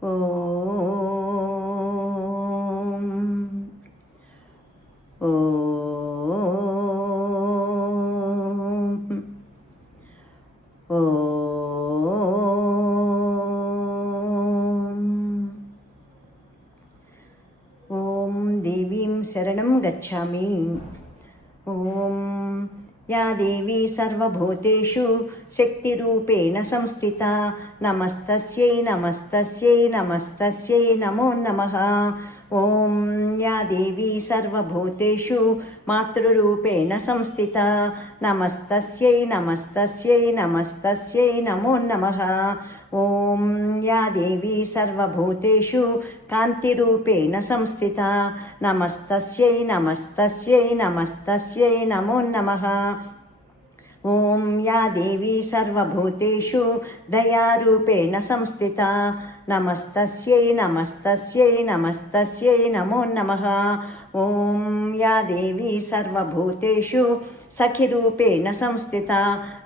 ఓం ఓం ఓం దేవీం శరణం గచ్ఛామి. ఓం या देवी सर्वभूतेषु शक्तिरूपेण संस्थिता नमस्तस्यै नमस्तस्यै नमस्तस्यै नमो नमः. ॐ या देवी सर्वभूतेषु मातृरूपेण संस्थिता नमस्तस्यै नमस्तस्यै नमस्तस्यै नमो नमः. ॐ या देवी सर्वभूतेषु कान्तिरूपेण संस्थिता नमस्तस्यै नमस्तस्यै नमस्तस्यै नमो नमः. ॐ या देवी सर्वभूतेषु दयारूपेण संस्थिता नमस्तस्यै नमस्तस्यै नमस्तस्यै नमो नमः. ॐ या देवी सर्वभूतेषु सखिरूपेण संस्थिता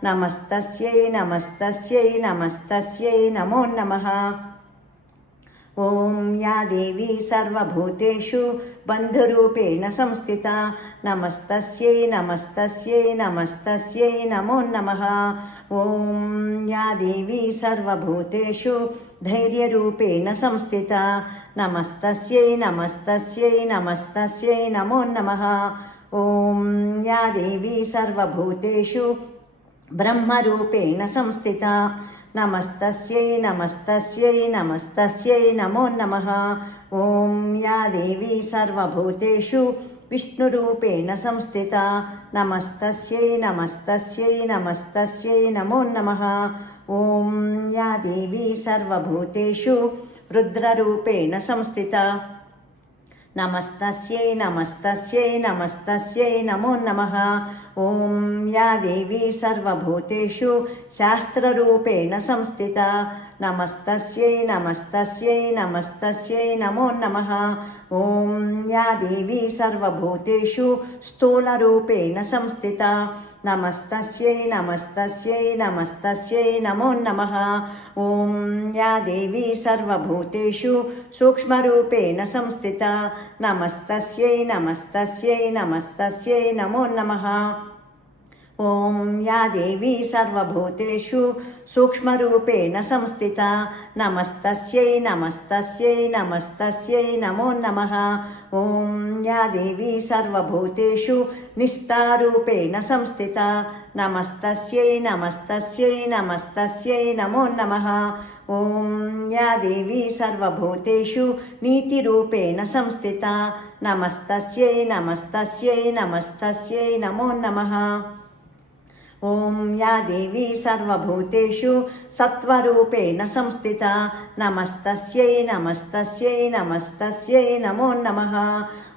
नमस्तस्यै नमस्तस्यै नमस्तस्यै नमो नमः. ॐ या देवी सर्वभूतेषु बन्धुरूपेण संस्थिता नमस्तस्यै नमस्तस्यै नमस्तस्यै नमो नमः. ॐ या देवी सर्वभूतेषु धैर्यरूपेण संस्थिता नमस्तस्यै नमस्तस्यै नमस्तस्यै नमो नमः. ॐ या देवी सर्वभूतेषु ब्रह्मरूपेण संस्थिता नमस्तस्यै नमस्तस्यै नमस्तस्यै नमो नमः. ॐ या देवी सर्वभूतेषु विष्णुरूपेण संस्थिता नमस्तस्यै नमस्तस्यै नमस्तस्यै नमो नमः. ॐ या देवी सर्वभूतेषु रुद्ररूपेण संस्थिता नमस्तस्यै नमस्तस्यै नमस्तस्यै नमो नमः. ॐ या देवी सर्वभूतेषु शास्त्ररूपेण संस्थिता नमस्तस्यै नमस्तस्यै नमस्तस्यै नमो नमः. ॐ या देवी सर्वभूतेषु स्थूलरूपेण संस्थिता नमस्तस्यै नमस्तस्यै नमस्तस्यै नमो नमः. ॐ या देवी सर्वभूतेषु सूक्ष्मरूपेण संस्थिता नमस्तस्यै नमस्तस्यै नमस्तस्यै नमो नमः. ॐ या देवी सर्वभूतेषु सूक्ष्मरूपेण संस्थिता नमस्तस्यै नमस्तस्यै नमस्तस्यै नमो नमः. ॐ या देवी सर्वभूतेषु निष्ठारूपेण संस्थिता नमस्तस्यै नमस्तस्यै नमस्तस्यै नमो नमः. ॐ या देवी सर्वभूतेषु नीतिरूपेण संस्थिता नमस्तस्यै नमस्तस्यै नमस्तस्यै नमो नमः. ॐ या देवी सर्वभूतेषु सत्त्वरूपेण संस्थिता नमस्तस्यै नमस्तस्यै नमस्तस्यै नमो नमः.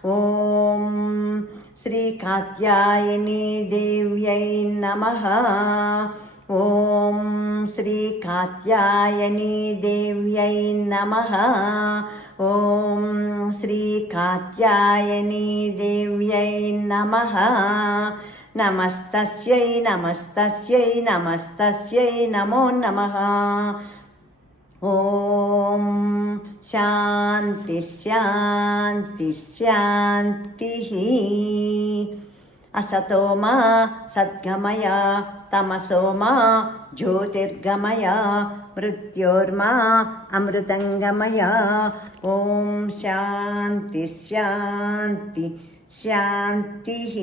ॐ श्रीकात्यायनी देव्यै नमः. ॐ श्रीकात्यायनी देव्यै नमः. ॐ श्रीकात्यायनी देव्यै नमः. नमस्तस्यै नमस्तस्यै नमस्तस्यै नमो नमः. ॐ शान्ति शान्ति शान्तिः. असतो मा सद्गमय तमसो मा ज्योतिर्गमय मृत्योर्मा अमृतङ्गमय. ॐ शान्ति शान्ति शान्तिः.